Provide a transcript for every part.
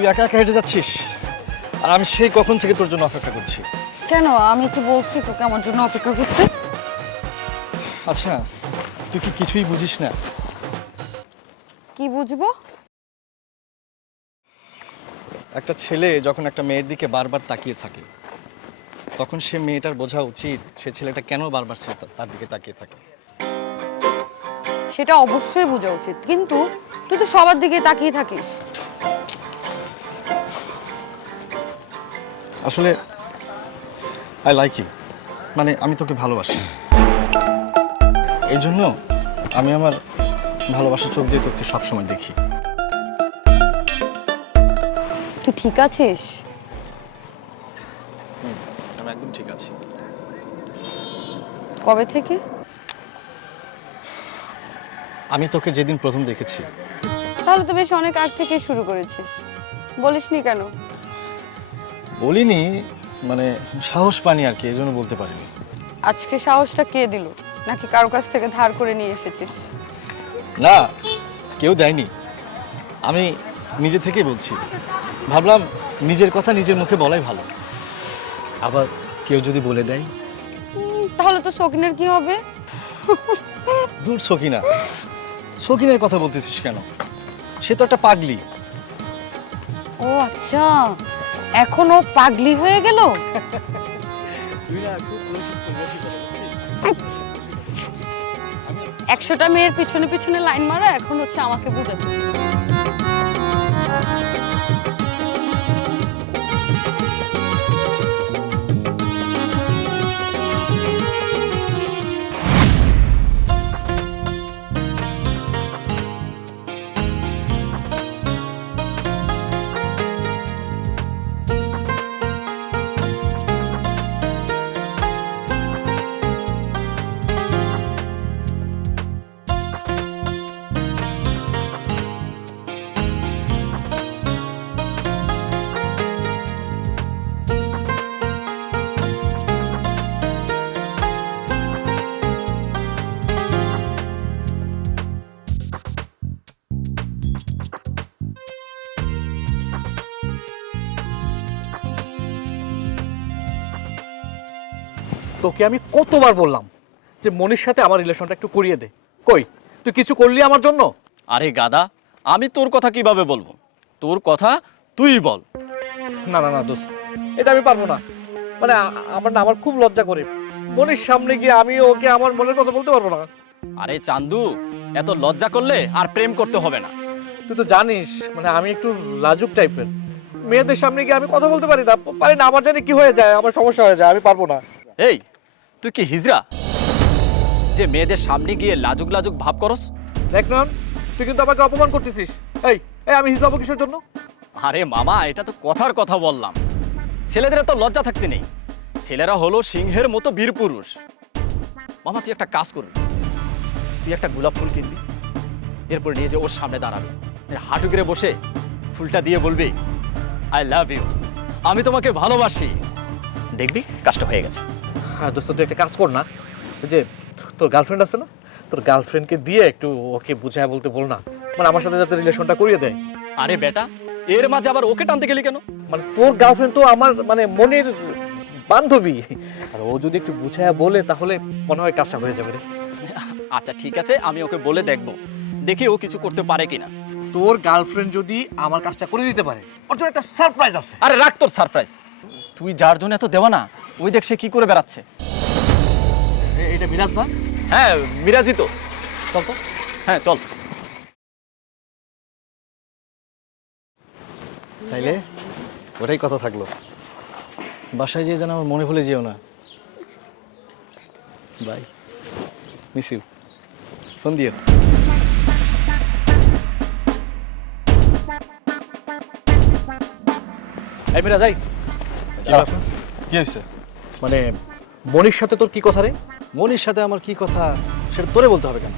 তুই একা একা হেঁটে যাচ্ছিস আর আমি সেই কখন থেকে তোর জন্য অপেক্ষা করছি। কেন? আমি তো বলছি তোকে আমার জন্য অপেক্ষা করতে। আচ্ছা, তুই কি কিছুই বুঝিস না? কি বুঝবো? একটা ছেলে যখন একটা মেয়ের দিকে বারবার তাকিয়ে থাকে, তখন সে মেয়েটার বোঝা উচিত সে ছেলেটা কেন বারবার তার দিকে তাকিয়ে থাকে। সেটা অবশ্যই বোঝা উচিত, কিন্তু তুই তো সবার দিকে তাকিয়ে থাকিস। আসলে আই লাইক ইউ, মানে আমি তোকে ভালোবাসি। এই জন্য আমি আমার ভালোবাসার চোখ দিয়ে তোকে সবসময় দেখি। তুই ঠিক আছিস? আমি একদম ঠিক আছি। কবে থেকে? আমি তোকে যেদিন প্রথম দেখেছি। তাহলে তো বেশ অনেক আগ থেকে শুরু করেছিস, বলিসনি কেন? বলিনি, মানে সাহস পানি আর কি, এই জন্য বলতে পারিনি। আজকে সাহসটা কে দিল? নাকি কারো কাছ থেকে ধার করে নিয়ে এসেছিস? না, কেউ দেয়নি, আমি নিজে থেকেই বলছি। ভাবলাম নিজের কথা নিজের মুখে বলাই ভালো, আবার কেউ যদি বলে দেয়। তাহলে তো শৌখিনের কি হবে? দূর সকিনা, সকিনের কথা বলতেছিস কেন? সে তো একটা পাগলি। ও আচ্ছা, এখনো পাগলি হয়ে গেল? একশোটা মেয়ের পিছনে পিছনে লাইন মারা এখন হচ্ছে আমাকে বুঝাচ্ছে। তোকে আমি কতবার বললাম যে মনির সাথে আমার রিলেশনটা একটু করিয়ে দে, কই তুই কিছু করলি আমার জন্য? আরে গাদা, আমি তোর কথা কিভাবে বলবো? তোর কথা তুই বল। না না না দোস্ত, এটা আমি পারবো না। মানে আমার খুব লজ্জা করে মনির সামনে গিয়ে আমি ওকে আমার মনের কথা বলতে পারবো না। আরে চান্দু, এত লজ্জা করলে আর প্রেম করতে হবে না। তুই তো জানিস মানে আমি একটু লাজুক টাইপের, মেয়েদের সামনে গিয়ে আমি কথা বলতে পারি না, আমার জানি কি হয়ে যায়, আমার সমস্যা হয়ে যায়, আমি পারবো না। এই, তুই কি হিজড়া যে মেয়েদের সামনে গিয়ে লাজুক লাজুক ভাব করস? দেখ না, তুই কিন্তু আমাকে অপমান করতেছিস। এই এই আমি হিজলাবো কিসের জন্য? আরে মামা, এটা তো কথার কথা বললাম। ছেলেদের তো লজ্জা থাকতে নেই, ছেলেরা হলো সিংহের মতো বীর পুরুষ। মামা, তুই একটা কাজ করবি, তুই একটা গোলাপ ফুল কিনবি, এরপর নিয়ে যে ওর সামনে দাঁড়াবি, হাঁটু গেড়ে বসে ফুলটা দিয়ে বলবি আই লাভ ইউ, আমি তোমাকে ভালোবাসি। দেখবি কাজটা হয়ে গেছে। হ্যাঁ দোস্ত, তুই একটা কাজ কর না, ওই যে তোর গার্লফ্রেন্ড আছে না, তোর গার্লফ্রেন্ডকে দিয়ে একটু ওকে বুঝায় বলতে বল না, মানে আমার সাথে যাতে রিলেশনটা করিয়ে দেয়। আরে বেটা, এর মাঝে আবার ওকে টানতে গেলি কেন? মানে তোর গার্লফ্রেন্ড তো আমার মানে মনের বান্ধবী, আর ও যদি একটু বুঝায় বলে তাহলে মনে হয় কাজটা হয়ে যাবে রে। আচ্ছা ঠিক আছে, আমি ওকে বলে দেখবো, দেখি ও কিছু করতে পারে কিনা। তোর গার্লফ্রেন্ড যদি আমার কাজটা করে দিতে পারে, ওর জন্য একটা সারপ্রাইজ আছে। আরে রাখ তোর সারপ্রাইজ, তুই যার জন্য এত দেওয়া না, ওই দেখ সে কি করে বেড়াচ্ছে। এটা মিরাজ না? হ্যাঁ মিরাজি তো। চল তো। হ্যাঁ চল। তাইলে ওটাই কথা থাকলো, বাসায় যেয়ে যেন আমার মনে ভুলে যেও না। বাই, মিস ইউ, ফোন দিও। এই মিরাজ, যাই। কি ব্যাপার? কি হয়েছে? মানে মনির সাথে তোর কি কথা রে? মনির সাথে আমার কি কথা সেটা তোরে বলতে হবে কেন?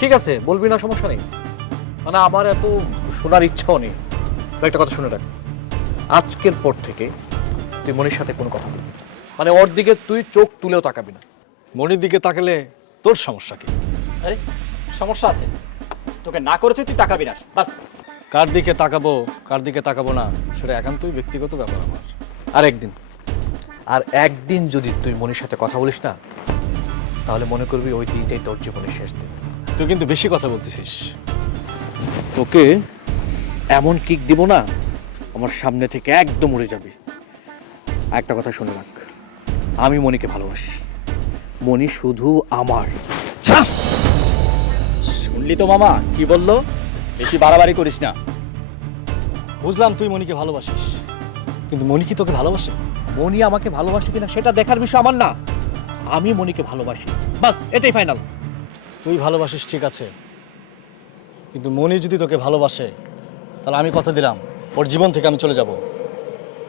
ঠিক আছে বলবি না, সমস্যা নেই, মানে আমার এত শোনার ইচ্ছাও নেই। একটা কথা শুনে রাখ, আজকের পর থেকে তুই মনির সাথে কোনো কথা বলবি না, মানে ওর দিকে তুই চোখ তুলেও তাকাবি না। মনির দিকে তাকালে তোর সমস্যা কি? আরে সমস্যা আছে, তোকে না করেছে তুই তাকাবি না, বাস। কার দিকে তাকাবো কার দিকে তাকাবো না সেটা একান্তই ব্যক্তিগত ব্যাপার আমার। আর একদিন যদি তুই মনির সাথে কথা বলিস না, তাহলে মনে করবি ওই দিনটাই তোর জীবনের শেষ দিন। তুই কিন্তু বেশি কথা বলতেছিস। তোকে এমন কিক দিব না, আমার সামনে থেকে একদম উড়ে যাবি। একটা কথা শুনে রাখ, আমি মনিকে ভালোবাসি, মনি শুধু আমার। শুনলি তো মামা কি বললো, বেশি বাড়াবাড়ি করিস না। বুঝলাম তুই মনিকে ভালোবাসিস, কিন্তু মনি কি তোকে ভালোবাসে? মনি আমাকে ভালোবাসে কিনা সেটা দেখার বিষয় আমার না, আমি মনিকে ভালোবাসি, বাস এটাই ফাইনাল। তুই ভালোবাসিস ঠিক আছে, কিন্তু মনি যদি তোকে ভালোবাসে তাহলে আমি কথা দিলাম ওর জীবন থেকে আমি চলে যাব।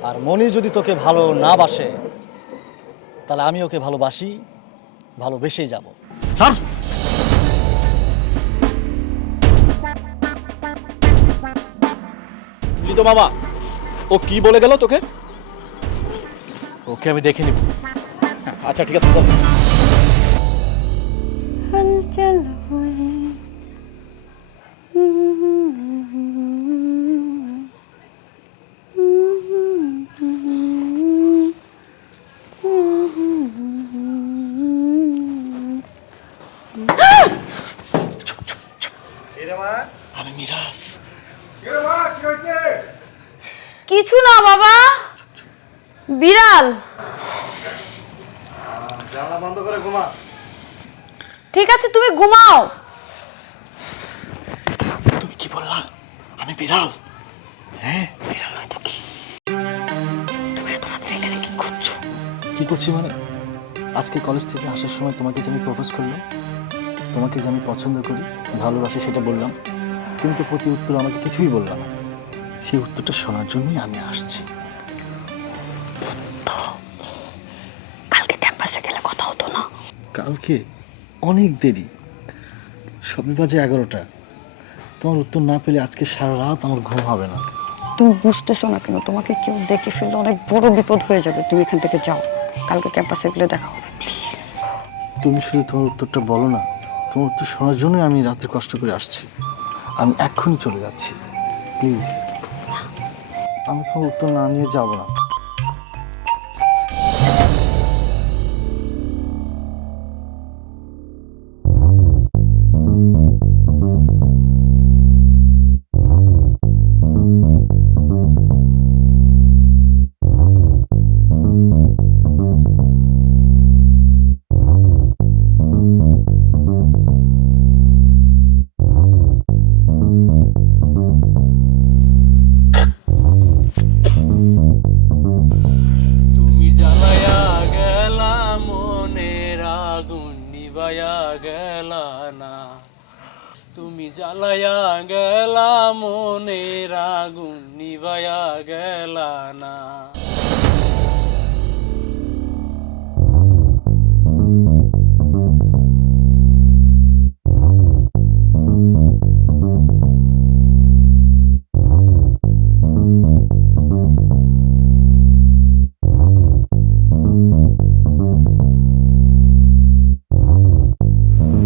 আর মনি যদি তোকে ভালো না বাসে তাহলে আমি ওকে ভালোবাসি, ভালোবেসেই যাব। শুনলি তো মামা, ও কি বলে গেল তোকে? ওকে আমি দেখে নিব। আচ্ছা ঠিক আছে চল। हलचल हुई আমি মিরাজ। কিছু না বাবা, বিড়াল। জানলা বন্ধ করে ঘুমা। ঠিক আছে তুমি ঘুমাও। তুমি কি বললা? আমি বিড়াল? হ্যাঁ বিড়াল নয় তো কি? তুমি এত রাতে এখানে কি করছো? কি করছি মানে, আজকে কলেজ থেকে আসার সময় তোমাকে যে আমি প্রপোজ করলাম, তোমাকে যে আমি পছন্দ করি, ভালোবাসি সেটা বললাম, তুমি তো প্রতি উত্তর আমাকে কিছুই বললা না। সেই উত্তরটা শোনার জন্যই আমি আসছি। কালকে ক্যাম্পাসে গেলে কথা হতো না? কালকে অনেক দেরি, সবে বাজে 11টা। তোমার উত্তর না পেলে আজকে সারা রাত আমার ঘুম হবে না। তুমি বুঝতেছো না কেন? তোমাকে কেউ দেখে ফেললে অনেক বড় বিপদ হয়ে যাবে। তুমি এখান থেকে যাও, কালকে ক্যাম্পাসে গেলে দেখা হবে প্লিজ। তুমি শুধু তোমার উত্তরটা বলো না, তোমার উত্তর শোনার জন্যই আমি রাতে কষ্ট করে আসছি। আমি এক্ষুনি চলে যাচ্ছি, প্লিজ। আমি তোমার উত্তর না নিয়ে যাব না। তুমি জ্বালায়া গেলা মনের আগুন নিভায়া গেলা না, তুমি জ্বালায়া গেলা মনের আগুন নিভায়া গেলা না।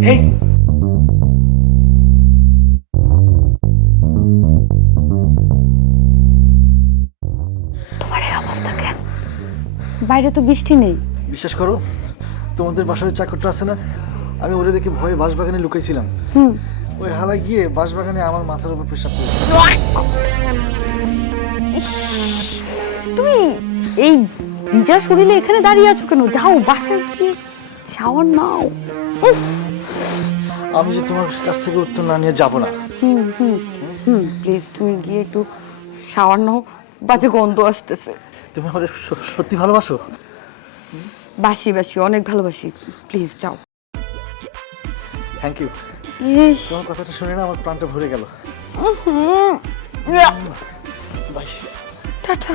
হেই, তোমার এই অবস্থা কেন? বাইরে তো বৃষ্টি নেই। বিশ্বাস করো, তোমাদের বাসার চাকরটা আছে না, আমি ওরে দেখে ভয়ে বাঁশবাগানে লুকাইছিলাম। ওই হালা গিয়ে বাঁশবাগানে আমার মাথার উপর পেশাব করে। তুমি এই ভিজা শরীরে এখানে দাঁড়িয়ে আছো কেন? যাও বাসায় গিয়ে শাওয়ার নাও। আমি যে তোমার কাছ থেকে উত্তর না নিয়ে যাব না। প্লিজ তুমি গিয়ে একটু শাওয়ার নাও, বাজে গন্ধ আসতেছে। তুমি আমার সত্যি ভালোবাসো? বাসি বাসি অনেক ভালোবাসি, প্লিজ যাও। Thank you. তোমার কথাটা শুনে না আমার প্রাণটা ভরে গেল। বাই। টাটা।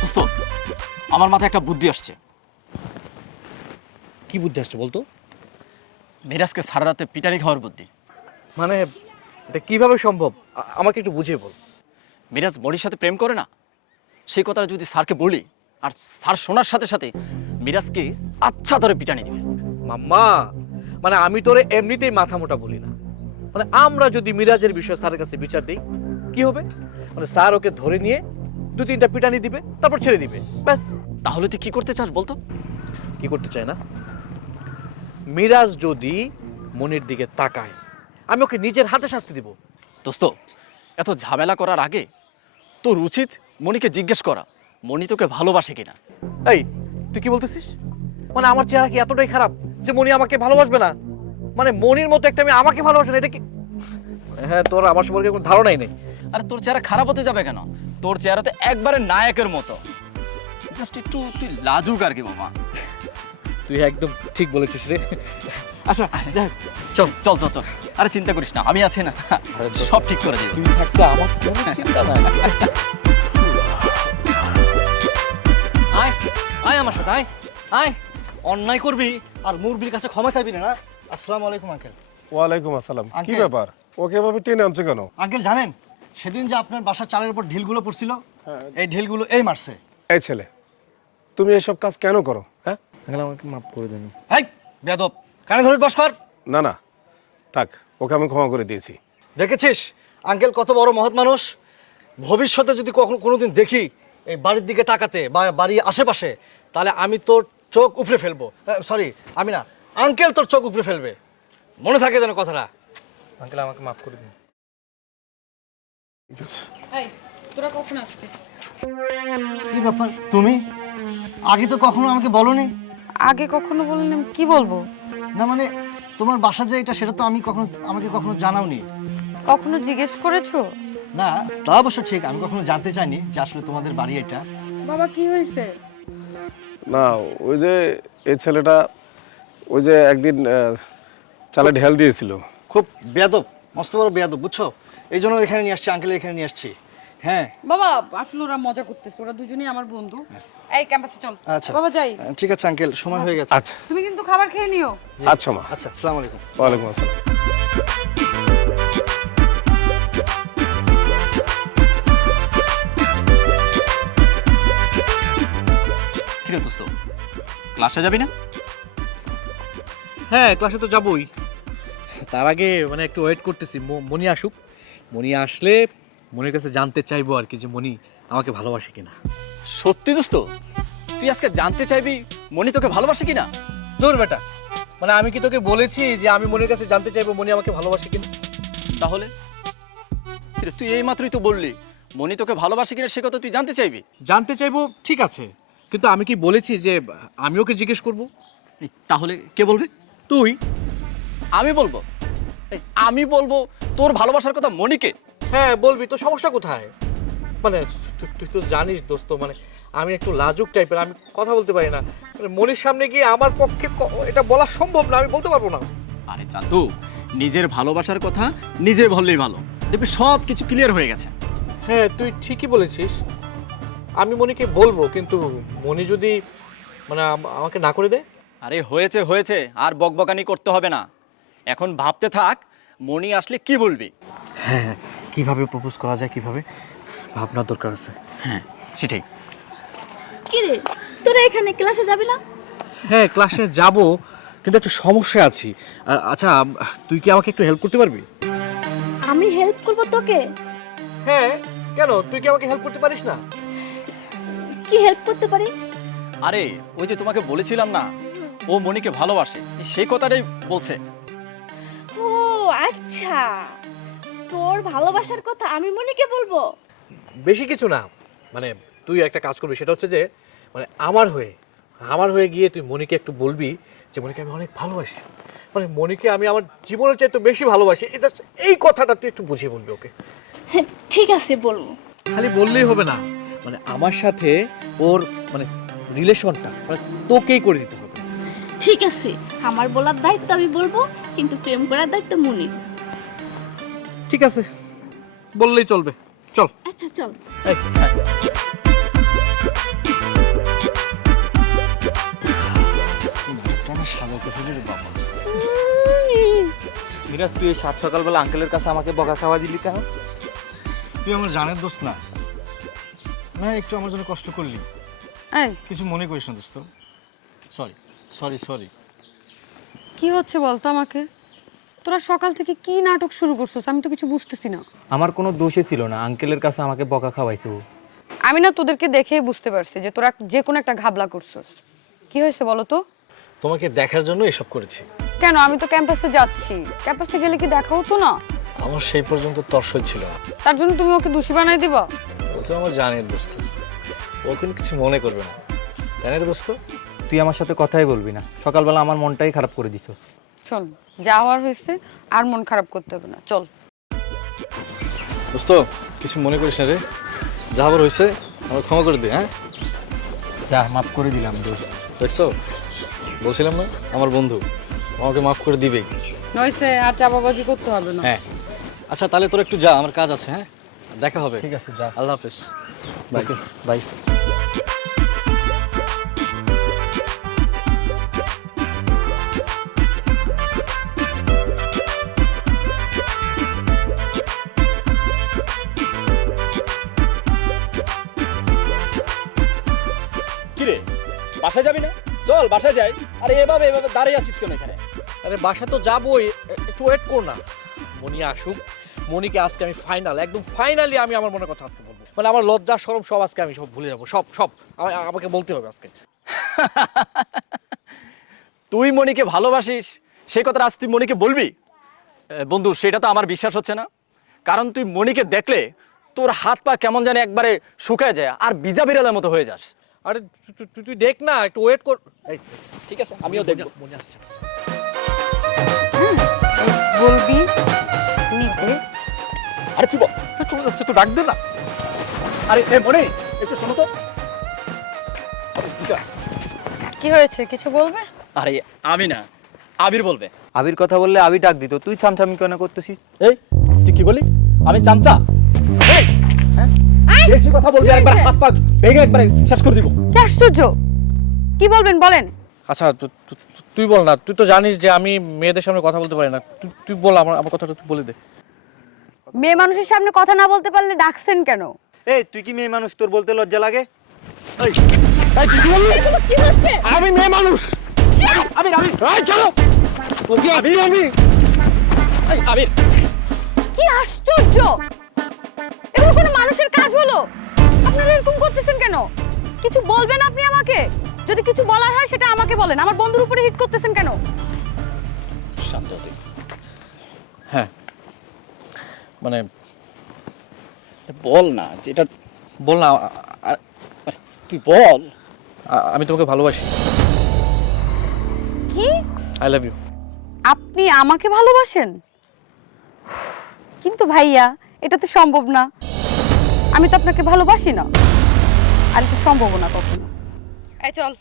দোস্ত, আমার মাথায় একটা বুদ্ধি আসছে। কি বুদ্ধি আসছে বলতো? মিরাজকে সারা রাতে পিটানি খাওয়ার বুদ্ধি। মানে এটা কিভাবে সম্ভব, আমাকে একটু বুঝিয়ে বল। মিরাজ মনির সাথে প্রেম করে না, সেই কথাটা যদি স্যারকে বলি আর স্যার শোনার সাথে সাথে মিরাজকে আচ্ছা ধরে পিটানি দিবে। মাম্মা, মানে আমি তোরে এমনিতেই মাথা মোটা বলি না, মানে আমরা যদি মিরাজের বিষয়ে স্যারের কাছে বিচার দিই কি হবে, মানে স্যার ওকে ধরে নিয়ে 2-3টা পিটানি দিবে, তারপর ছেড়ে দিবে, ব্যাস। তাহলে তুই কি করতে চাস বলতো? কি করতে চায় না? মিরাজ যদি মনির দিকে তাকায় আমি ওকে নিজের হাতে শাস্তি দিব। দোস্ত, এত ঝামেলা করার আগে তোর উচিত মনিকে জিজ্ঞেস করা মনি তোকে ভালোবাসে কিনা। এই তুই কি বলতেছিস? মানে আমার চেহারা কি এতটাই খারাপ যে মনি আমাকে ভালোবাসবে না? মানে মনির মতো একটা মেয়ে আমাকে ভালোবাসে না, এটা কি? হ্যাঁ, তোর আমার সম্পর্কে কোনো ধারণাই নেই। আরে তোর চেহারা খারাপ হতে যাবে কেন? তোর চেহারা তো একবারে নায়কের মতো, জাস্ট একটু তুই লাজুক আর কি মামা। তুই একদম ঠিক বলেছিস রে। আচ্ছা দেখ, চল চল চল চল, আরে চিন্তা করিস না, আমি আছি না, সব ঠিক করে দেব। তুই থাকতে আমার কোনো চিন্তা নাই। আয় আয় আমার সাথে আয় আয়, অন্যায় করবি আর মুরবির কাছে ক্ষমা চাইবি না। আসসালামু আলাইকুম আঙ্কেল। ওয়ালাইকুম আসসালাম। কি আঙ্কেল। ব্যাপার, ওকে এভাবে টেনে আনছো কেন? আঙ্কেল জানেন সেদিন যে আপনার বাসার চালের উপর ঢিলগুলো পড়ছিল, এই ঢিলগুলো এই মারছে। এই ছেলে, তুমি এসব কাজ কেন করো? হ্যাঁ, আমাকে মাফ করে দেন। এই বেয়াদব, কানে ধরে বস কর। না না, থাক, ওকে আমি ক্ষমা করে দিয়েছি। দেখেছিস আঙ্কেল কত বড় মহৎ মানুষ। ভবিষ্যতে যদি কখনো কোনোদিন দেখি এই বাড়ির দিকে তাকাতে বা বাড়ির আশেপাশে, তাহলে আমি তোর চোখ উপড়ে ফেলবো। সরি, আমি না, আঙ্কেল তোর চোখ উপড়ে ফেলবে, মনে থাকে যেন কথাটা। আঙ্কেল আমাকে মাফ করে দিন। এই তোরা কখন আসছিস? কি ব্যাপার, তুমি আগে তো কখনো আমাকে বলনি। আগে কখনো বললাম? কি বলবো? না মানে তোমার বাসা যে এটা, সেটা তো আমাকে কখনো জানাওনি। কখনো জিজ্ঞেস করেছো? না তা অবশ্য ঠিক, আমি কখনো জানতে চাইনি যে আসলে তোমাদের বাড়ি এটা। বাবা কি হয়েছে? না, ওই যে এই ছেলেটা ওই যে একদিন চালে ঢেল দিয়েছিল। খুব বেয়াদব, মস্ত বড় বেয়াদব, বুঝছো? এই জন্য এখানে নিয়ে আসছি, আঙ্কেল এখানে নিয়ে আসছি। হ্যাঁ বাবা আসলে ওরা মজা করতেছে, ওরা দুজনেই আমার বন্ধু। এই ক্যাম্পাসে চল। আচ্ছা বাবা যাই। ঠিক আছে আঙ্কেল, সময় হয়ে গেছে। আচ্ছা তুমি কিন্তু খাবার খেয়ে নিও। আচ্ছা মা। আচ্ছা, আসসালামু আলাইকুম। ওয়ালাইকুম আসসালাম। কিরে দোস্ত, ক্লাসে যাবি না? হ্যাঁ, ক্লাসে তো যাবই। তার আগে মানে একটু ওয়েট করতেছি মনি আসুক। মনি আসলে মনির কাছে জানতে চাইবো আর কি যে মনি আমাকে ভালোবাসে কিনা। সত্যি দোস্ত, তুই আজকে জানতে চাইবি মনি তোকে ভালোবাসে কিনা? দূর বেটা, মানে আমি কি তোকে বলেছি যে আমি মনির কাছে জানতে চাইবো মনি আমাকে ভালোবাসে কিনা? তাহলে কিরে, তুই এই মাত্রই তো বললি মনি তোকে ভালোবাসে কিনা, সে কথা তুই জানতে চাইবি। জানতে চাইবো ঠিক আছে, কিন্তু আমি কি বলেছি যে আমি ওকে জিজ্ঞেস করব? তাহলে কে বলবে? তুই। আমি বলবো? আমি বলবো তোর ভালোবাসার কথা মনিকে? হ্যাঁ বলবি, তো সমস্যা কোথায়? মানে তুই তো জানিস দোস্ত, মানে আমি একটু লাজুক টাইপের, আমি কথা বলতে পারি না। মানে মনির সামনে গিয়ে আমার পক্ষে এটা বলা সম্ভব না, আমি বলতে পারবো না। আরে চান্দু, নিজের ভালোবাসার কথা নিজে বললেই ভালো, দেখবি সব কিছু ক্লিয়ার হয়ে গেছে। হ্যাঁ তুই ঠিকই বলেছিস, আমি মনিকে বলবো, কিন্তু মনি যদি মানে আমাকে না করে দেয়? আরে হয়েছে হয়েছে, আর বকবকানি করতে হবে না, এখন ভাবতে থাক মনি আসলে কি বলবি। হ্যাঁ, কিভাবে প্রপোজ করা যায়, কিভাবে ভাবনার দরকার আছে। হ্যাঁ সেটাই। কি রে, তোরা এখানে ক্লাসে যাবি না? হ্যাঁ ক্লাসে যাব, কিন্তু একটা সমস্যা আছি। আচ্ছা তুই কি আমাকে একটু হেল্প করতে পারবি? আমি হেল্প করব তোকে? হ্যাঁ, কেন, তুই কি আমাকে হেল্প করতে পারিস না? কি হেল্প করতে পারি? আরে ওই যে তোমাকে বলেছিলাম না ও মনিকে ভালোবাসে, সেই কথাটাই বলছে। ও আচ্ছা, তোর ভালোবাসার কথা আমি মনিকে বলবো? বেশি কিছু না, মানে তুই একটা কাজ করবি, সেটা হচ্ছে যে মানে আমার হয়ে গিয়ে তুই মনিকে একটু বলবি যে মনিকে আমি অনেক ভালোবাসি, মানে মনিকে আমি আমার জীবনের চাইতে বেশি ভালোবাসি। জাস্ট এই কথাটা তুই একটু বুঝিয়ে বলবি ওকে। হ্যাঁ, ঠিক আছে বলবো। খালি বললেই হবে না, মানে আমার সাথে ওর মানে রিলেশনটা মানে তোকেই করে দিতে হবে। ঠিক আছে, আমার বলার দায়িত্ব আমি বলবো, কিন্তু প্রেম করার দায়িত্ব মনির। ঠিক আছে, বললেই চলবে, চল। আচ্ছা চল। এই, সাজাতে ফেলে রে বাবা। মিরাজ, তুই এই সাত সকালবেলা আঙ্কেলের কাছে আমাকে বকা খাওয়া দিলি কেন? তুই আমার জানের দোস্ত না, না একটু আমার জন্য কষ্ট করলি, এই কিছু মনে করিস না দোস্ত। Sorry sorry sorry. কি হচ্ছে বলতো আমাকে? তোরা সকাল থেকে কি নাটক শুরু করছিস আমি তো কিছু বুঝতেছি না। আমার কোনো দোষই ছিল না, আঙ্কেলের কাছে আমাকে বকা খাওয়াইছে ও। আমি না তোদেরকে দেখেই বুঝতে পারছি যে তোরা যে কোনো একটা ঘাবলা করছিস। কি হয়েছে বলো তো? তোমাকে দেখার জন্য এসব করেছি। কেন? আমি তো ক্যাম্পাসে যাচ্ছি, ক্যাম্পাসে গেলে কি দেখা হতো না? আমার সেই পর্যন্ত তর্সই ছিল না। তার জন্য তুমি ওকে দোষী বানাই দিবা? ও তো আমার জানের দোস্ত, ও কোনো কিছু মনে করবে না, তাই না রে দোস্ত? তুই আমার সাথে কথাই বলবি না, সকালবেলা আমার মনটাই খারাপ করে দিছ। চল, যা হওয়ার হয়েছে, আর মন খারাপ করতে হবে না, চল। দোস্ত কিছু মনে করিস না রে, যা হবার হয়েছে আমার ক্ষমা করে দে। হ্যাঁ যা, মাফ করে দিলাম দোষ। দেখছো, বলছিলাম না আমার বন্ধু আমাকে মাফ করে দিবেই। নইছে আর চাপাবাজি করতে হবে না। হ্যাঁ আচ্ছা তাহলে তোর একটু যা, আমার কাজ আছে। হ্যাঁ দেখা হবে। ঠিক আছে, যা। আল্লাহ হাফেজ। Bye bye. কিরে বাসায় যাবি না? চল বাসায় যাই। আরে এভাবে এভাবে দাঁড়িয়ে আছিস কেন এখানে? আরে বাসা তো যাবোই, একটু ওয়েট কর না। মনি আসুক, মনিকে আজকে আমি ফাইনাল, একদম ফাইনালি আমি আমার মনের কথা আজকে বলবো। মানে আমার লজ্জা শরম সব আজকে আমি সব ভুলে যাবো, সব সব আমাকে বলতে হবে আজকে। তুই মনিকে ভালোবাসিস, সেই কথাটা আজ তুই মনিকে বলবি? বন্ধু সেটা তো আমার বিশ্বাস হচ্ছে না, কারণ তুই মনিকে দেখলে তোর হাত পা কেমন জানি একবারে শুকায় যায় আর বিজা বিড়ালের মতো হয়ে যাস। আরে তুই দেখ না, একটু ওয়েট কর। এই ঠিক আছে আমিও দেখবো। মনি আসছে। বলবি নিতে? আরে তুই বল, তুই চলে যাচ্ছে, তুই ডাক দে না। আরে এ মনি একটু শোনো তো। আরে, দিকা। কি হয়েছে, কিছু বলবে? আরে আমি না, আবির বলবে। আবির কথা বললে আবি ডাক দিত, তুই ছামছামি কেন করতেছিস? এই তুই কি বলি? আমি চামচা? এই, হ্যাঁ? বেশি কথা বলবি, একবার হাত পা ভেঙে একবারে শেষ করে দিব। কি আশ্চর্য, কি বলবেন বলেন? আচ্ছা তুই বল না, তুই তো জানিস যে আমি মেয়েদের সামনে কথা বলতে পারি না। তুই বল, আমার কথাটা তুই বলে দে। মেয়ে মানুষের সামনে কথা না বলতে পারলে ডাকছেন কেন? এই তুই কি মেয়ে মানুষ, তোর বলতে লজ্জা লাগে? এই এই তুই কি বললি? কি হচ্ছে? আমি মেয়ে মানুষ। আবির আবির এই চলো। আবির আবির এই আবির। কি আশ্চর্য, এগুলো কোনো মানুষের কাজ হলো? আপনারা এরকম করতেছেন কেন? কিছু বলবেন আপনি আমাকে? যদি কিছু বলার হয় সেটা আমাকে বলেন, আমার বন্ধুর উপরে হিট করতেছেন কেন? শান্ত তুই। হ্যাঁ মানে বল না, যেটা বল না। তুই বল। আমি তোমাকে ভালোবাসি। কি? I love you. আপনি আমাকে ভালোবাসেন? কিন্তু ভাইয়া এটা তো সম্ভব না, আমি তো আপনাকে ভালোবাসি না, আর এটা সম্ভব না কখনো। এই চল।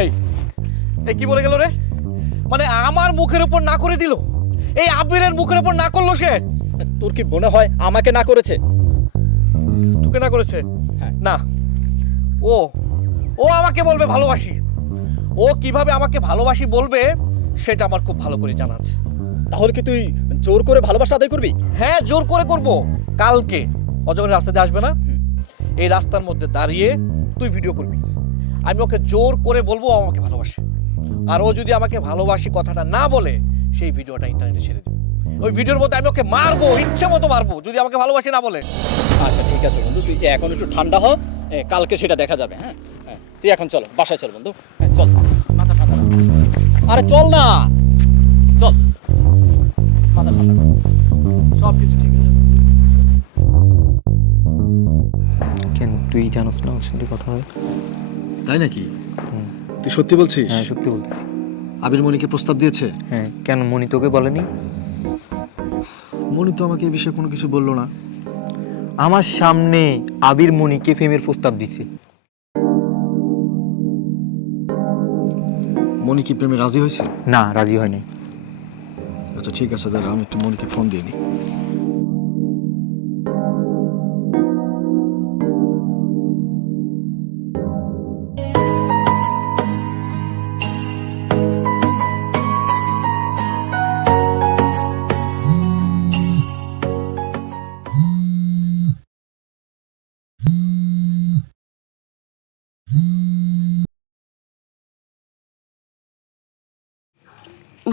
এই এই কি বলে গেল রে? মানে আমার মুখের উপর না করে দিল, এই আবিরের মুখের উপর না করলো সে। তোর কি মনে হয় আমাকে না করেছে? তোকে না করেছে? হ্যাঁ। না, ও ও আমাকে বলবে ভালোবাসি। ও কিভাবে আমাকে ভালোবাসি বলবে সেটা আমার খুব ভালো করে জানা আছে। তাহলে কি তুই জোর করে ভালোবাসা আদায় করবি? হ্যাঁ, জোর করে করব। কালকে ও যখন রাস্তাতে আসবে না, এই রাস্তার মধ্যে দাঁড়িয়ে তুই ভিডিও করবি। আমি ওকে জোর করে বলবো ও আমাকে ভালোবাসে, আর ও যদি আমাকে ভালোবাসি কথাটা না বলে সেই ভিডিওটা ইন্টারনেটে ছেড়ে দেবো। ওই ভিডিওর মধ্যে আমি ওকে মারবো, ইচ্ছে মতো মারবো, যদি আমাকে ভালোবাসি না বলে। আচ্ছা ঠিক আছে বন্ধু, তুই এখন একটু ঠান্ডা হ, কালকে সেটা দেখা যাবে। হ্যাঁ হ্যাঁ তুই এখন চল, বাসায় চল বন্ধু। হ্যাঁ চল, মাথা ঠান্ডা কর। আরে চল না, চল মাথা ঠান্ডা কর, সব কিছু ঠিক হয়ে যাবে। কেন, তুই জানোস না ওর সাথে কথা হয়? তাই নাকি? তুই সত্যি বলছিস? হ্যাঁ, সত্যি বলতেছি। আবির মনিকে প্রস্তাব দিয়েছে? হ্যাঁ, কেন মনি তোকে বলেনি? মনি তো আমাকে এই বিষয়ে কোনো কিছু বললো না। আমার সামনে আবির মনিকে প্রেমের প্রস্তাব দিছে। মনি কি প্রেমে রাজি হয়েছে? না, রাজি হয়নি। আচ্ছা ঠিক আছে দাদা, আমি একটু মনিকে ফোন দিয়ে নিই।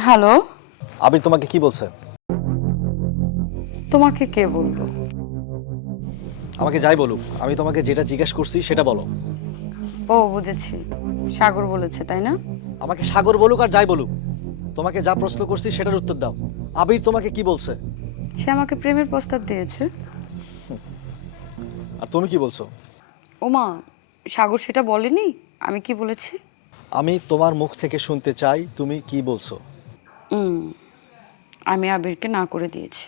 হ্যালো, আবির তোমাকে কি বলছে? তোমাকে কে বললো? আমাকে যাই বলুক, আমি তোমাকে যেটা জিজ্ঞেস করছি সেটা বলো। ও বুঝেছি, সাগর বলেছে তাই না? আমাকে সাগর বলুক আর যাই বলুক, তোমাকে যা প্রশ্ন করছি সেটার উত্তর দাও। আবির তোমাকে কি বলছে? সে আমাকে প্রেমের প্রস্তাব দিয়েছে। আর তুমি কি বলছো? ওমা, সাগর সেটা বলেনি, আমি কি বলেছি? আমি তোমার মুখ থেকে শুনতে চাই তুমি কি বলছো। আমি আবিরকে না করে দিয়েছি।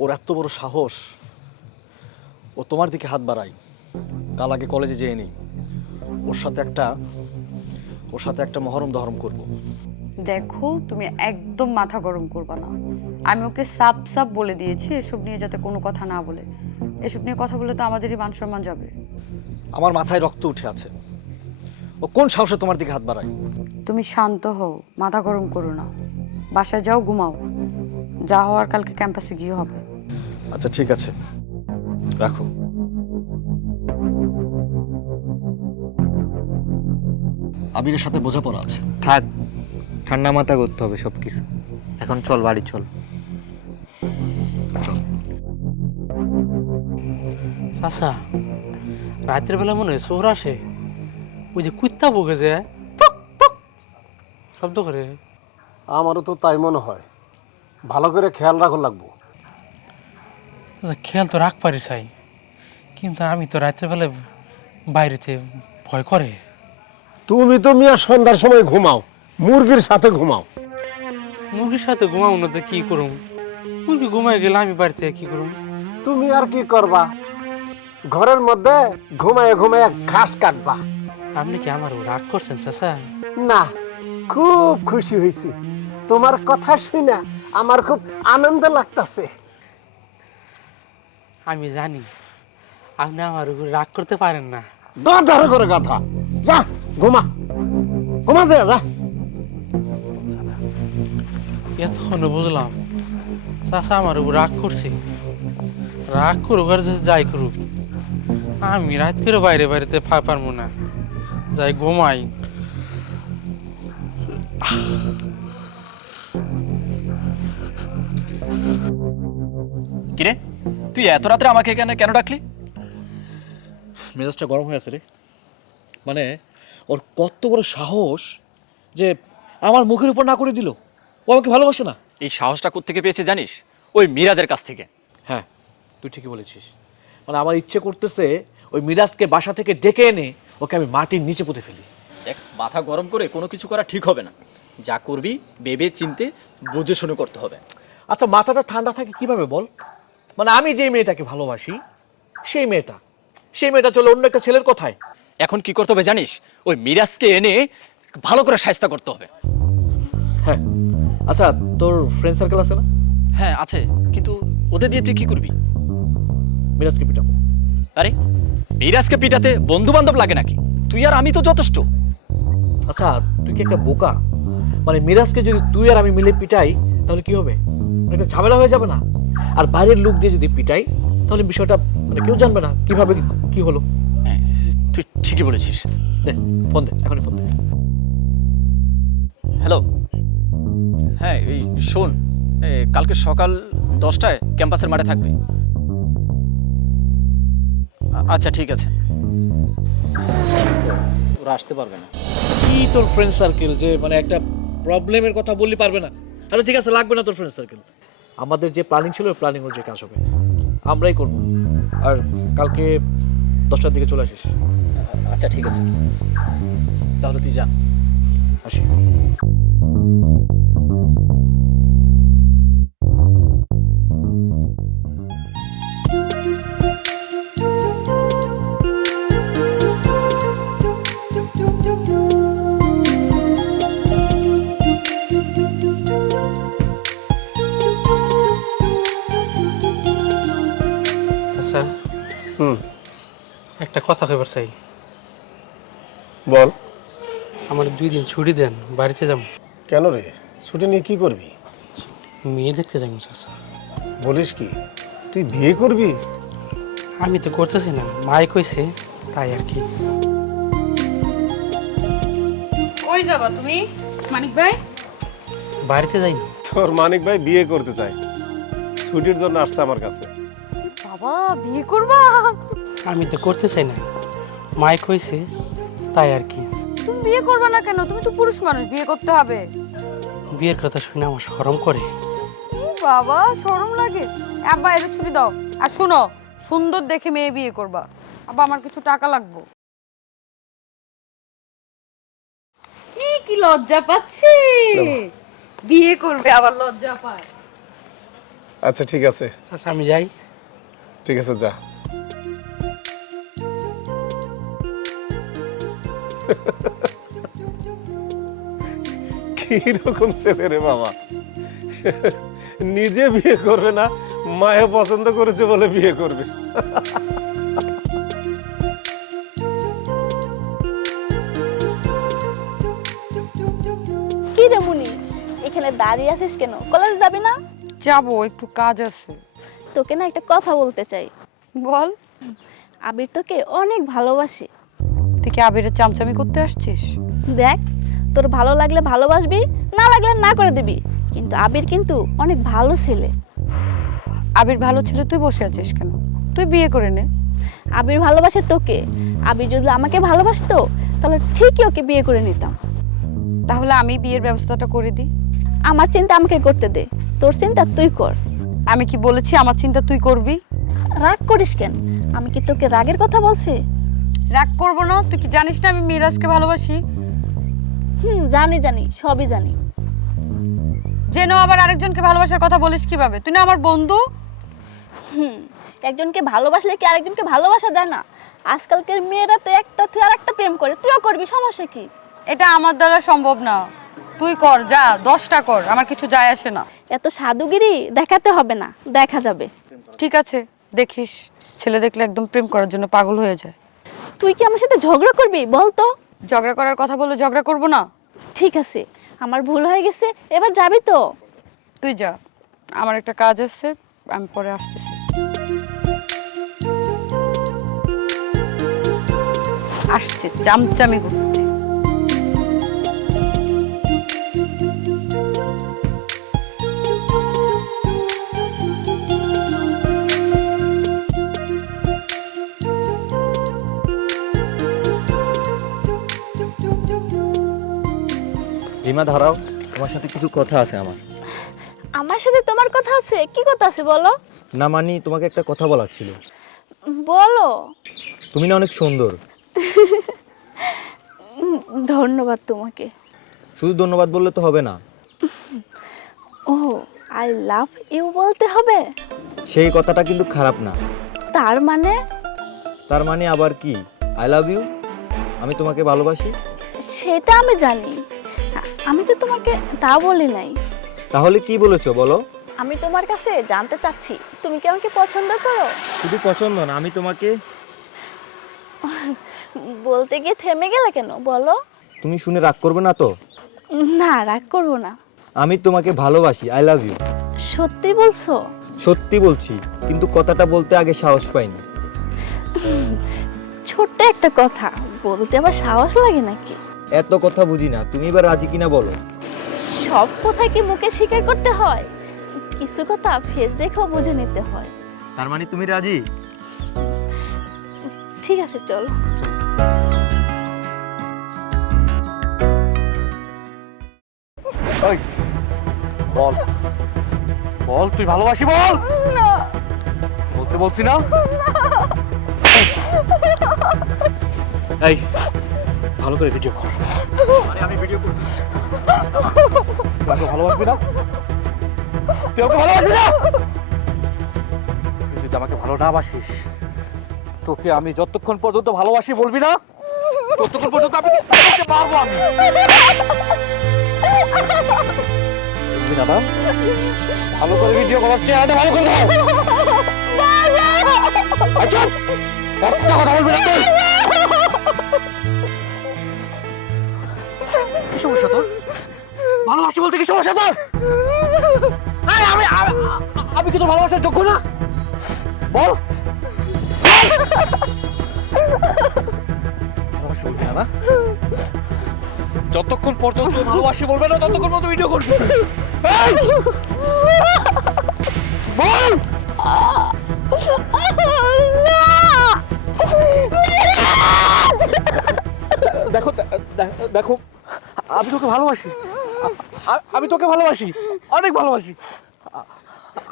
ওর এত বড় সাহস, ও তোমার দিকে হাত বাড়ায়। কাল আগে কলেজে যেয়ে নেই, ওর সাথে একটা মহরম দহরম করব। দেখো, তুমি একদম মাথা গরম করবা না। আমি ওকে সাপ সাপ বলে দিয়েছি এসব নিয়ে যাতে কোনো কথা না বলে। এসব নিয়ে কথা বলে তো আমাদেরই মান সম্মান যাবে। আমার মাথায় রক্ত উঠে আছে। ও কোন সাহসে তোমার দিকে হাত বাড়ায়? তুমি শান্ত হও, মাথা গরম করো না। বাসায় যাও, ঘুমাও। যা হওয়ার কালকে ক্যাম্পাসে গিয়ে হবে। আচ্ছা ঠিক আছে, রাখো। আবিরের সাথে বোঝাপড়া আছে। থাক, ঠান্ডা মাথা করতে হবে সব কিছু। এখন চল বাড়ি চল। চল। চাচা, রাতের বেলা মনে হয় চোর আসে, ওই যে কুত্তা বকে যে শব্দ করে। আমারও তো তাই মনে হয়, ভালো করে খেয়াল রাখা লাগবো। আচ্ছা, খেয়াল তো রাখ পারি চাই, কিন্তু আমি তো রাতের বেলায় বাইরেতে ভয় করে। তুমি তো মিয়া সন্ধ্যার সময় ঘুমাও, মুরগির সাথে ঘুমাও। মুরগির সাথে ঘুমাও না তো কি করুম? মুরগি ঘুমাই গেলে আমি বাড়িতে কি করুম? তুমি আর কি করবা, ঘরের মধ্যে ঘুমায় ঘুমায় ঘাস কাটবা। আপনি কি আমার রাগ করছেন চাচা? না, খুব খুশি হয়েছি, তোমার কথা শুনে আমার খুব আনন্দ লাগতাছে। আমি জানি আপনি আমার উপর রাগ করতে পারেন না। গাধার করে গাধা, যা ঘুমা, ঘুমা যা যা। এতক্ষণ বুঝলাম চাচা আমার উপর রাগ করছে। রাগ করুক আর যাই করুক, আমি রাত করে বাইরে বাইরেতে পারবো না। যাই ঘুমাই। কিরে, তুই এত রাত্রে আমাকে কেন কেন ডাকলি? মেজাজটা গরম হয়ে আছে রে। মানে ওর কত বড় সাহস যে আমার মুখের উপর না করে দিল। ও আমাকে ভালোবাসে না। এই সাহসটা কোত্থেকে পেয়েছে জানিস? ওই মিরাজের কাছ থেকে। হ্যাঁ, তুই ঠিকই বলেছিস। মানে আমার ইচ্ছে করতেছে ওই মিরাজকে বাসা থেকে ডেকে এনে ওকে আমি মাটির নিচে পুঁতে ফেলি। দেখ, মাথা গরম করে কোনো কিছু করা ঠিক হবে না। যা করবি ভেবে চিনতে বুঝে শুনে করতে হবে। আচ্ছা, মাথাটা ঠান্ডা থাকে কিভাবে বল? মানে আমি যে মেয়েটাকে ভালোবাসি সেই মেয়েটা চলে অন্য একটা ছেলের কথায়। এখন কি করতে হবে জানিস? ওই মিরাজকে এনে ভালো করে শায়েস্তা করতে হবে। হ্যাঁ, আচ্ছা, তোর ফ্রেন্ড সার্কেল আছে না? হ্যাঁ আছে, কিন্তু ওদের দিয়ে তুই কি করবি? মিরাজকে পিটাবো। আরে, মিরাজকে পিটাতে বন্ধু বান্ধব লাগে নাকি? তুই আর আমি তো যথেষ্ট। আচ্ছা, তুই কি একটা বোকা? মানে মিরাজকে যদি তুই আর আমি মিলে পিটাই তাহলে কি হবে? একটা ঝামেলা হয়ে যাবে না? আর বাইরের লোক দিয়ে যদি পিটাই তাহলে বিষয়টা মানে কেউ জানবে না কিভাবে কি হলো। হ্যাঁ, তুই ঠিকই বলেছিস। দে ফোন দে, এখনই ফোন দে। হ্যালো, হ্যাঁ এই শোন, কালকে সকাল 10টায় ক্যাম্পাসের মাঠে থাকবে। আচ্ছা ঠিক আছে। ওরা আসতে পারবে না। কি তোর ফ্রেন্ড সার্কেল যে মানে একটা প্রবলেমের কথা বললি পারবে না? আচ্ছা ঠিক আছে, লাগবে না তোর ফ্রেন্ড সার্কেল। আমাদের যে প্ল্যানিং ছিল ওই প্ল্যানিং অনুযায়ী কাজ হবে, আমরাই করব। আর কালকে 10টার দিকে চলে আসিস। আচ্ছা ঠিক আছে, তাহলে তুই যা। আসি। চাচা, একটা কথা কইবার চাই। বল। আমার 2 দিন ছুটি দেন, বাড়িতে যাম। কেন রে, ছুটি নিয়ে কি করবি? মেয়ে দেখতে যাবো চাচা। বলিস কি, তুই বিয়ে করবি? আমি তো করতেছি না, মাই কইছে তাই আর কি। কই যাবা তুমি মানিক ভাই? বাড়িতে যাইনি। তোর মানিক ভাই বিয়ে করতে চায়, ছুটির জন্য আসছে আমার কাছে। বাবা বিয়ে করবা? আমি তো করতে চাই না, মাইক হয়েছে তাই আর কি। তুমি বিয়ে করবে না কেন? তুমি তো পুরুষ মানুষ, বিয়ে করতে হবে। বিয়ের কথা শুনে আমার শরম করে। বাবা শরম লাগে? আব্বা এর ছুটি দাও। আর শোনো, সুন্দর দেখে মেয়ে বিয়ে করবা। আব্বা আমার কিছু টাকা লাগবে। কি লজ্জা পাচ্ছে, বিয়ে করবে আবার লজ্জা পায়। আচ্ছা ঠিক আছে, চাচা আমি যাই। ঠিক আছে যা। কি রকম ছেলে রে বাবা, নিজে বিয়ে করবে না, মায়ে পছন্দ করেছে বলে বিয়ে করবে। কি রে মুনি, এখানে দাঁড়িয়ে আছিস কেন? কলেজ যাবি না? যাবো, একটু কাজ আছে। তোকে না একটা কথা বলতে চাই। বল। আবির তোকে অনেক ভালোবাসে। তুই কি আবিরের চামচামি করতে আসছিস? দেখ, তোর ভালো লাগলে ভালোবাসবি, না লাগলে না করে দিবি, কিন্তু আবির কিন্তু অনেক ভালো ছেলে। আবির ভালো ছিল, তুই বসে আছিস কেন? তুই বিয়ে করে নে। আবির ভালোবাসে তোকে। আবির যদি আমাকে ভালোবাসতো তাহলে ঠিকই ওকে বিয়ে করে নিতাম। তাহলে আমি বিয়ের ব্যবস্থাটা করে দিই। আমার চিন্তা আমাকে করতে দে, তোর চিন্তা তুই কর। আমি কি বলেছি আমার চিন্তা তুই করবি? রাগ করিস কেন? আমি কি তোকে রাগের কথা বলছি? রাগ করবো না? তুই কি জানিস না আমি মিরাজকে ভালোবাসি? জানি জানি, সবই জানি। যেন আবার আরেকজনকে ভালোবাসার কথা বলিস কিভাবে? তুই না আমার বন্ধু। একজনকে ভালোবাসলে কি আরেকজনকে ভালোবাসা যায় না? আজকালকার মেয়েরা তো একটা তুই আর একটা প্রেম করে, তুইও করবি, সমস্যা কি? এটা আমার দ্বারা সম্ভব না। তুই কর, যা 10টা কর, আমার কিছু যায় আসে না। এত সাধুগিরি দেখাতে হবে না, দেখা যাবে। ঠিক আছে, দেখিস, ছেলে দেখলে একদম প্রেম করার জন্য পাগল হয়ে যায়। তুই কি আমার সাথে ঝগড়া করবি বল তো? ঝগড়া করার কথা বলে ঝগড়া করব না? ঠিক আছে, আমার ভুল হয়ে গেছে, এবার যাবি তো? তুই যা, আমার একটা কাজ আছে, আমি পরে আসতেছি। আসছে চামচামি করতে। রিমা দাঁড়াও, তোমার সাথে কিছু কথা আছে আমার। আমার সাথে তোমার কথা আছে? কি কথা আছে বলো? না মানি, তোমাকে একটা কথা বলার ছিল। বলো। তুমি না অনেক সুন্দর। ধন্যবাদ তোমাকে। শুধু ধন্যবাদ বললে তো হবে না, ও আই লাভ ইউ বলতে হবে। সেই কথাটা কিন্তু খারাপ না। তার মানে? তার মানে আবার কি? আই লাভ ইউ, আমি তোমাকে ভালোবাসি। সেটা আমি জানি, আমি তো তোমাকে তা বলি নাই। তাহলে কি বলেছো বলো? আমি তোমার কাছে জানতে চাচ্ছি, তুমি কি আমাকে পছন্দ করো? শুধু পছন্দ না, আমি তোমাকে। বলতে গিয়ে থেমে গেলে কেন বলো? তুমি শুনে রাগ করবে না তো? না, রাগ করবো না। আমি তোমাকে ভালোবাসি, আই লাভ ইউ। সত্যি বলছো? সত্যি বলছি, কিন্তু কথাটা বলতে আগে সাহস পাইনি। ছোট্ট একটা কথা বলতে আবার সাহস লাগে নাকি? এত কথা বুঝি না, তুমি এবার রাজি কিনা বলো। সব কথা কি মুখে স্বীকার করতে হয়? কিছু কথা ফেস দেখেও বুঝে নিতে হয়। তার মানে তুমি রাজি? ঠিক আছে, চলো। বল বল, তুই ভালোবাসি বল। না। বলতে বলছি না? এই ভালো করে ভিডিও কর। আরে আমি ভিডিও করব। তুই আমাকে ভালোবাসবি না? তুই আমাকে ভালোবাসবি না? তুই যদি আমাকে ভালো না বাসিস, তোকে আমি যতক্ষণ পর্যন্ত ভালোবাসি বলবি না, ততক্ষণ পর্যন্ত আমি তোকে মারবো। আমি বলবি না? না ভালো করে ভিডিও করার চেহারাটা ভালো করে দাও। আচ্ছা একটা কথা বলবি না তুই? কি সমস্যা তোর? ভালোবাসি বলতে কি সমস্যা তোর? আমি কি তোর ভালোবাসার যোগ্য না? বল। ভালোবাসি বলবি না? যতক্ষণ পর্যন্ত ভালোবাসি বলবে না ততক্ষণ পর্যন্ত ভিডিও করবে। এই! বল! দেখো দেখো আমি তোকে ভালোবাসি, আমি তোকে ভালোবাসি, অনেক ভালোবাসি।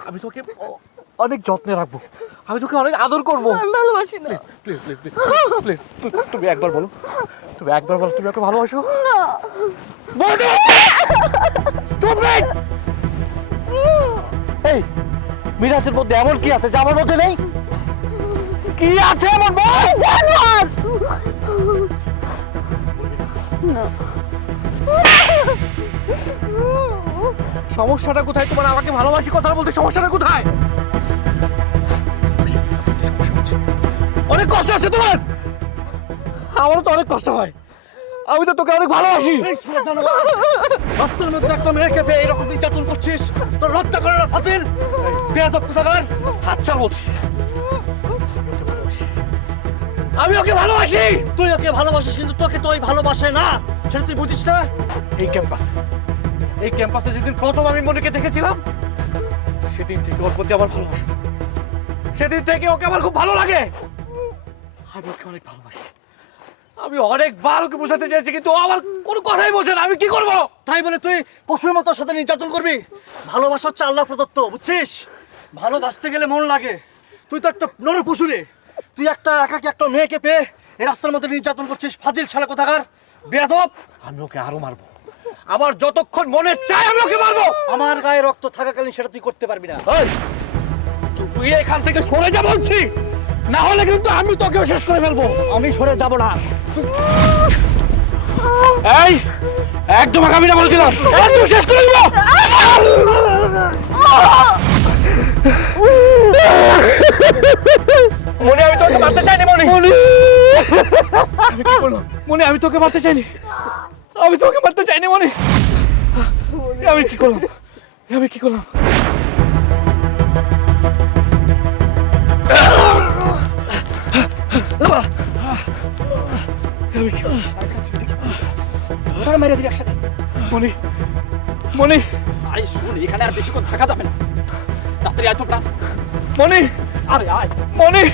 আমি তোকে অনেক যত্নে রাখবো, আমি তোকে অনেক আদর করবো। ভালোবাসি না। প্লিজ প্লিজ প্লিজ প্লিজ তুমি একবার বলো, তুমি একবার বলো তুমি ওকে ভালোবাসো। বলো! চুপ রে! এই মিরাজের মধ্যে এমন কি আছে যা আমার মধ্যে নেই? কি আছে এমন বল? জানোয়ার! সমস্যাটা কোথায় তোমার? আমাকে ভালোবাসি কথা বলতে সমস্যাটা কোথায়? অনেক কষ্ট আছে তোমার, আমারও তো অনেক কষ্ট হয়। আমি তো তোকে অনেক ভালোবাসি। রাস্তার মধ্যে একটা মেয়েকে পেয়ে এরকম নির্যাতন করছিস, তোর লজ্জা করে না ফাজিল? বেয়াদব কোথাকার! হাত চাল বলছি, আমি ওকে ভালোবাসি। তুই ওকে ভালোবাসিস কিন্তু তোকে তো ওই ভালোবাসে না, সেটা তুই বুঝিস না? এই ক্যাম্পাসে যেদিন প্রথম আমি মনিকে দেখেছিলাম সেদিন থেকে ওর প্রতি আমার ভালোবাসা, সেদিন থেকে ওকে আমার খুব ভালো লাগে। আমি ওকে অনেক ভালোবাসি, আমি অনেকবার ওকে বোঝাতে চেয়েছি কিন্তু ও আমার কোনো কথাই বোঝে না। আমি কি করব? তাই বলে তুই পশুর মতো ওর সাথে নির্যাতন করবি? ভালোবাসা হচ্ছে আল্লাহ প্রদত্ত, বুঝছিস? ভালোবাসতে গেলে মন লাগে। তুই তো একটা নর পশু রে, তুই একটা একাকি একটা মেয়েকে পেয়ে এই রাস্তার মধ্যে নির্যাতন করছিস, ফাজিল শালা কোথাকার, বেয়াদব! আমি ওকে আরো মারবো, আমার যতক্ষণ মনে চায় আমি ওকে মারবো। আমার গায়ে রক্ত থাকাকালীন সেটা তুই করতে পারবি না। এই, তুই এখান থেকে সরে যা বলছি, না হলে কিন্তু আমি তোকেও শেষ করে ফেলবো। আমি সরে যাব না। এই একদম আগামী না বলে দিলাম, একদম শেষ করে দিব। মনে আমি তোকে মারতে চাইনি, মনে আমি কি করলাম? মনে আমি তোকে মারতে চাইনি, আমি তোকে মারতে চাইনি মনে। আমি কি করলাম? আমি কি করলাম? আমি কি করলাম? তোরা মেরে দিলি একসাথে। মনি মনি আরে শোন, এখানে আর বেশিক্ষণ থাকা যাবে না, তাড়াতাড়ি আয় তোমরা। মনি আরে আয়। মনি